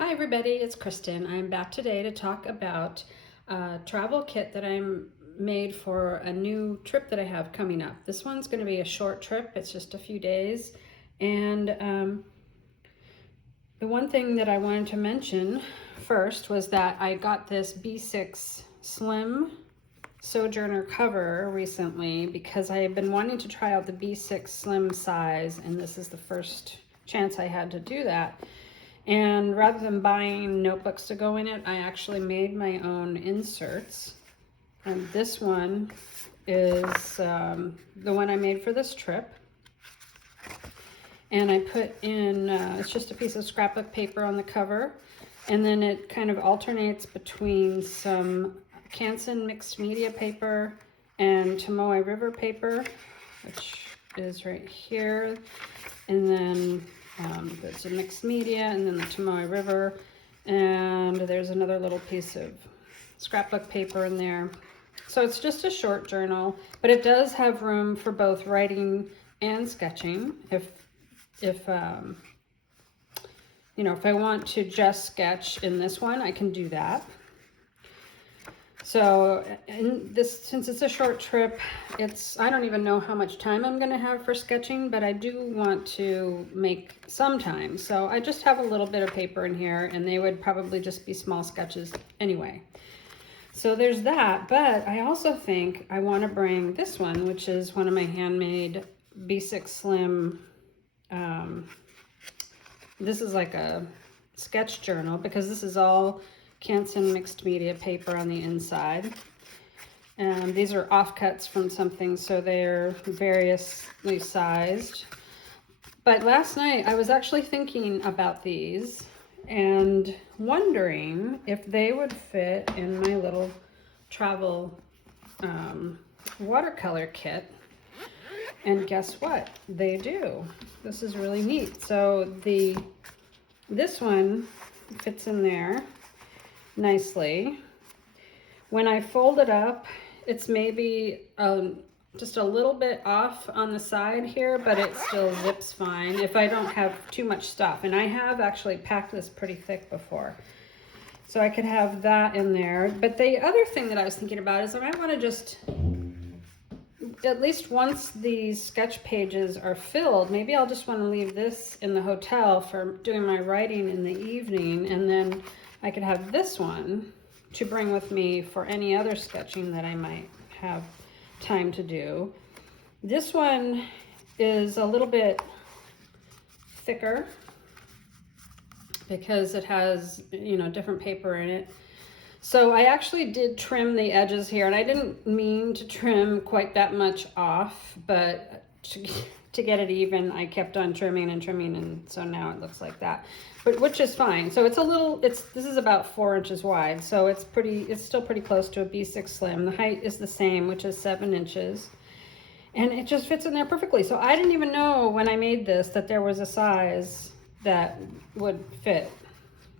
Hi everybody, it's Kristen. I'm back today to talk about a travel kit that I'm made for a new trip that I have coming up. This one's going to be a short trip. It's just a few days. And the one thing that I wanted to mention first was that I got this B6 Slim Sojourner cover recently because I have been wanting to try out the B6 Slim size, and this is the first chance I had to do that. And rather than buying notebooks to go in it, I actually made my own inserts. And this one is the one I made for this trip. And I put in, it's just a piece of scrapbook paper on the cover. And then it kind of alternates between some Canson mixed media paper and Tomoe River paper, which is right here. And then there's a mixed media, and then the Tomoe River, and there's another little piece of scrapbook paper in there. So it's just a short journal, but it does have room for both writing and sketching. If if I want to just sketch in this one, I can do that. So since it's a short trip, I don't even know how much time I'm going to have for sketching, but I do want to make some time. So I just have a little bit of paper in here, and they would probably just be small sketches anyway. So there's that, but I also think I want to bring this one, which is one of my handmade B6 Slim. This is like a sketch journal because this is all Canson mixed media paper on the inside. And these are offcuts from something, so they're variously sized. But last night I was actually thinking about these and wondering if they would fit in my little travel watercolor kit. And guess what? They do. This is really neat. So this one fits in there nicely. When I fold it up, it's maybe just a little bit off on the side here, but it still zips fine if I don't have too much stuff. And I have actually packed this pretty thick before. So I could have that in there. But the other thing that I was thinking about is I might want to just, at least once these sketch pages are filled, maybe I'll just want to leave this in the hotel for doing my writing in the evening, and then I could have this one to bring with me for any other sketching that I might have time to do. This one is a little bit thicker because it has, different paper in it. So I actually did trim the edges here, and I didn't mean to trim quite that much off, but to get it even, I kept on trimming and trimming, and so now it looks like that. But which is fine. So this is about 4 inches wide, so it's still pretty close to a B6 Slim. The height is the same, which is 7 inches. And it just fits in there perfectly. So I didn't even know when I made this that there was a size that would fit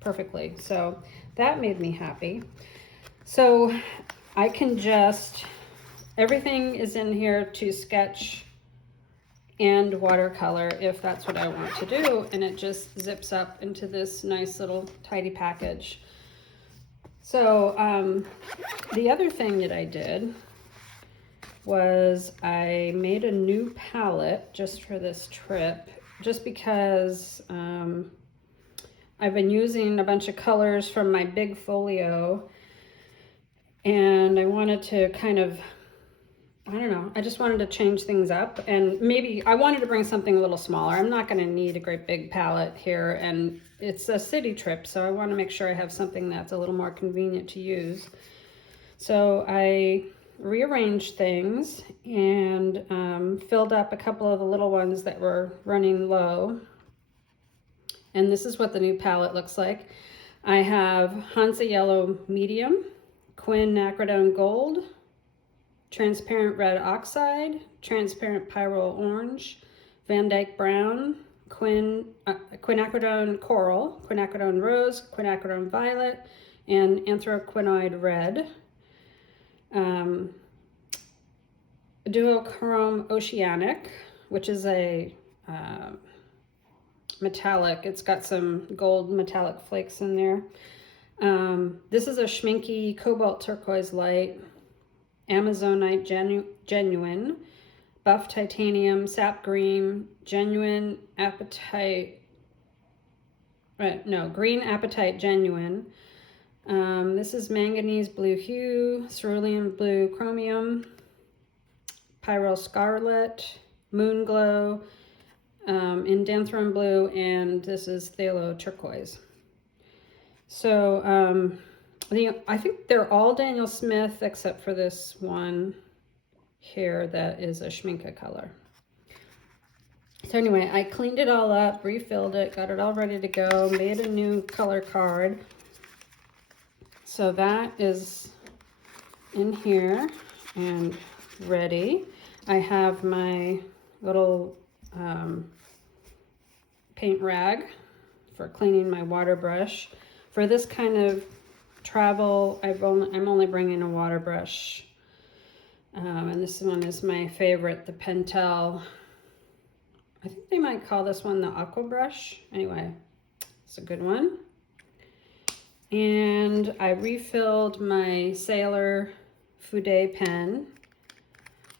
perfectly. So that made me happy. So I can everything is in here to sketch and watercolor if that's what I want to do, and it just zips up into this nice little tidy package. So the other thing that I did was I made a new palette just for this trip, just because I've been using a bunch of colors from my big folio, and I wanted to kind of, I just wanted to change things up, and maybe I wanted to bring something a little smaller. I'm not going to need a great big palette here, and it's a city trip, so I want to make sure I have something that's a little more convenient to use. So I rearranged things and filled up a couple of the little ones that were running low. And this is what the new palette looks like. I have Hansa Yellow Medium, Quinacridone Gold, Transparent Red Oxide, Transparent Pyrrole Orange, Van Dyke Brown, Quinacridone Coral, Quinacridone Rose, Quinacridone Violet, and Anthraquinoid Red. Duochrome Oceanic, which is a metallic. It's got some gold metallic flakes in there. This is a Schminke Cobalt Turquoise Light, Amazonite Genuine, Buff Titanium, Sap Green, Genuine Apatite, Green Apatite Genuine. This is Manganese Blue Hue, Cerulean Blue Chromium, Pyro Scarlet, Moon Glow, Indanthrone Blue, and this is Phthalo Turquoise. So I think they're all Daniel Smith except for this one here that is a Schminke color. So anyway, I cleaned it all up, refilled it, got it all ready to go, made a new color card. So that is in here and ready. I have my little paint rag for cleaning my water brush. For this kind of travel, I'm only bringing a water brush. And this one is my favorite, the Pentel. I think they might call this one the Aqua Brush. Anyway, it's a good one. And I refilled my Sailor Fude pen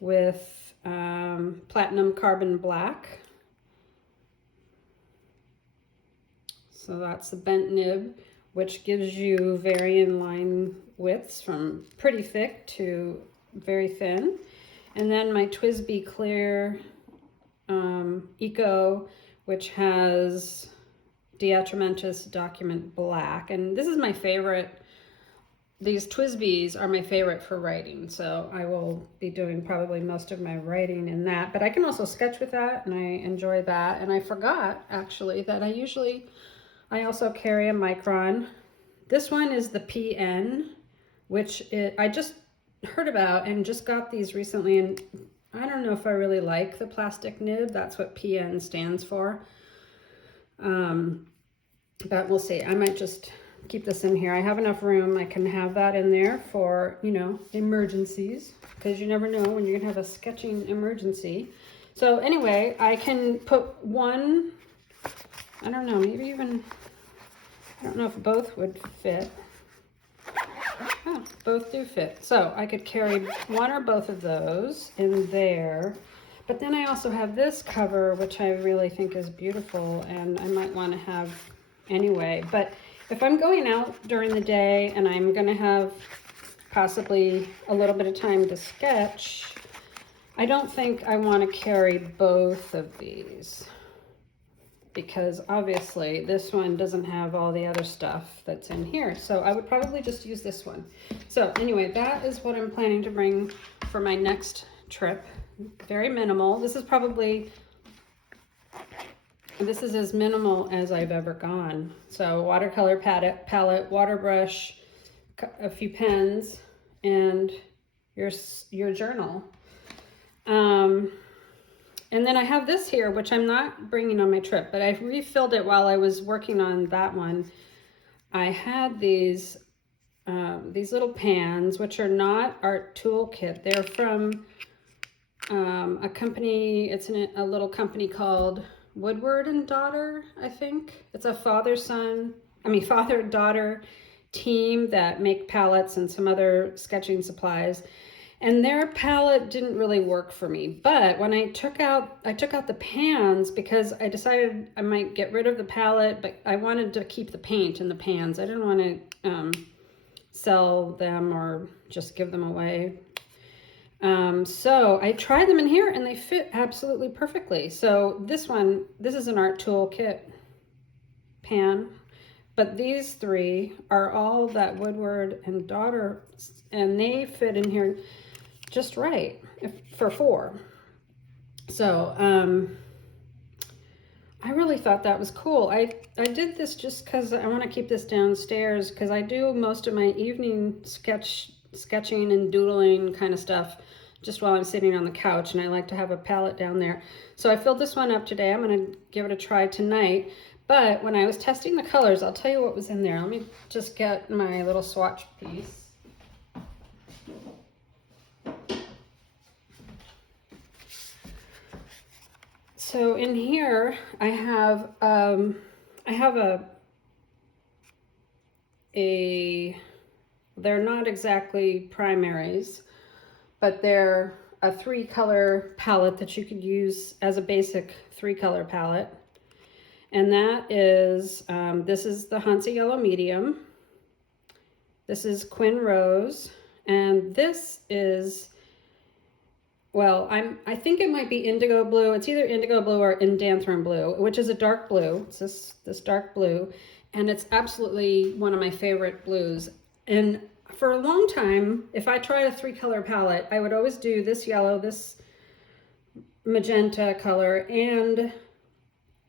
with Platinum Carbon Black. So that's the bent nib, which gives you varying line widths from pretty thick to very thin. And then my TWSBI Clear Eco, which has Diatramentus Document Black. And this is my favorite. These TWSBIs are my favorite for writing. So I will be doing probably most of my writing in that. But I can also sketch with that, and I enjoy that. And I forgot, actually, that I also carry a Micron. This one is the PN, which I just heard about and just got these recently, and I don't know if I really like the plastic nib. That's what PN stands for. But we'll see. I might just keep this in here. I have enough room. I can have that in there for, you know, emergencies, because you never know when you're gonna have a sketching emergency. So anyway, I can put one, I don't know, maybe even, I don't know if both would fit. Oh, both do fit. So I could carry one or both of those in there. But then I also have this cover, which I really think is beautiful, and I might want to have anyway. But if I'm going out during the day and I'm going to have possibly a little bit of time to sketch, I don't think I want to carry both of these, because obviously this one doesn't have all the other stuff that's in here. So I would probably just use this one. So anyway, that is what I'm planning to bring for my next trip. Very minimal. This is as minimal as I've ever gone. So watercolor palette, water brush, a few pens, and your journal. And then I have this here, which I'm not bringing on my trip, but I refilled it while I was working on that one. I had these little pans, which are not Art Toolkit. They're from a company. It's a little company called Woodward and Daughter, I think. It's a father-daughter team that make palettes and some other sketching supplies. And their palette didn't really work for me. But when I took out the pans, because I decided I might get rid of the palette, but I wanted to keep the paint in the pans. I didn't want to sell them or just give them away. So I tried them in here and they fit absolutely perfectly. So this is an Art Toolkit pan, but these three are all that Woodward and Daughter, and they fit in here just right for 4. So I really thought that was cool. I did this just because I want to keep this downstairs, because I do most of my evening sketching and doodling kind of stuff just while I'm sitting on the couch, and I like to have a palette down there. So I filled this one up today. I'm going to give it a try tonight. But when I was testing the colors, I'll tell you what was in there. Let me just get my little swatch piece. So in here I have a they're not exactly primaries, but they're a 3-color palette that you could use as a basic 3-color palette. And that is, this is the Hansa Yellow Medium. This is Quin Rose. And this is, well, I think it might be Indigo Blue. It's either Indigo Blue or Indanthrone Blue, which is a dark blue. It's this dark blue. And it's absolutely one of my favorite blues. And for a long time, if I tried a 3-color palette, I would always do this yellow, this magenta color, and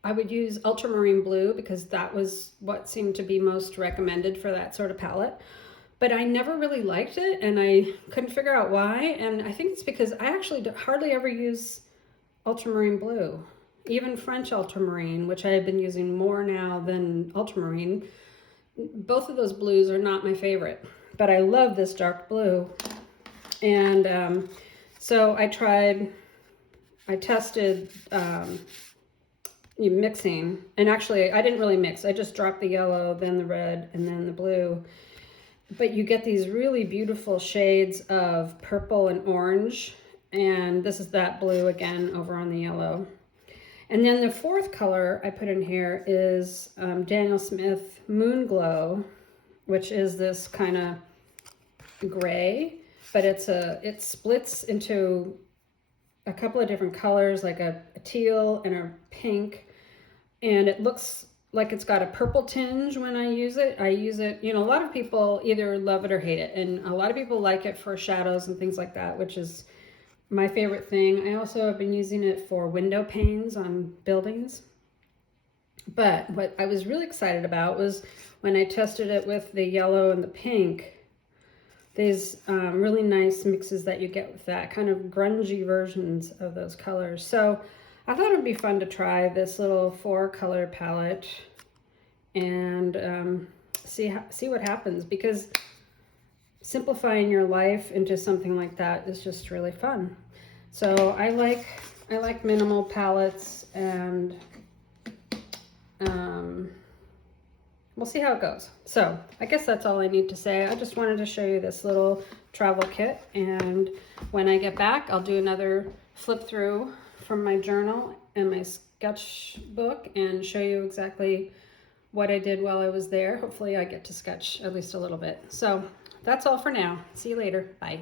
I would use ultramarine blue because that was what seemed to be most recommended for that sort of palette. But I never really liked it, and I couldn't figure out why. And I think it's because I actually hardly ever use ultramarine blue. Even French ultramarine, which I have been using more now than ultramarine, both of those blues are not my favorite. But I love this dark blue. And so I tested mixing. And actually, I didn't really mix. I just dropped the yellow, then the red, and then the blue. But you get these really beautiful shades of purple and orange. And this is that blue again over on the yellow. And then the 4th color I put in here is Daniel Smith Moon Glow, which is this kind of gray, but it splits into a couple of different colors, like a teal and a pink, and it looks like it's got a purple tinge when I use it. I use it, you know, a lot of people either love it or hate it, and a lot of people like it for shadows and things like that, which is my favorite thing. I also have been using it for window panes on buildings. But what I was really excited about was when I tested it with the yellow and the pink, these really nice mixes that you get with that, kind of grungy versions of those colors. So I thought it would be fun to try this little 4-color palette and see what happens, because simplifying your life into something like that is just really fun. So I like minimal palettes, and we'll see how it goes. So I guess that's all I need to say. I just wanted to show you this little travel kit, and when I get back, I'll do another flip through from my journal and my sketchbook and show you exactly what I did while I was there. Hopefully I get to sketch at least a little bit. So that's all for now. See you later. Bye.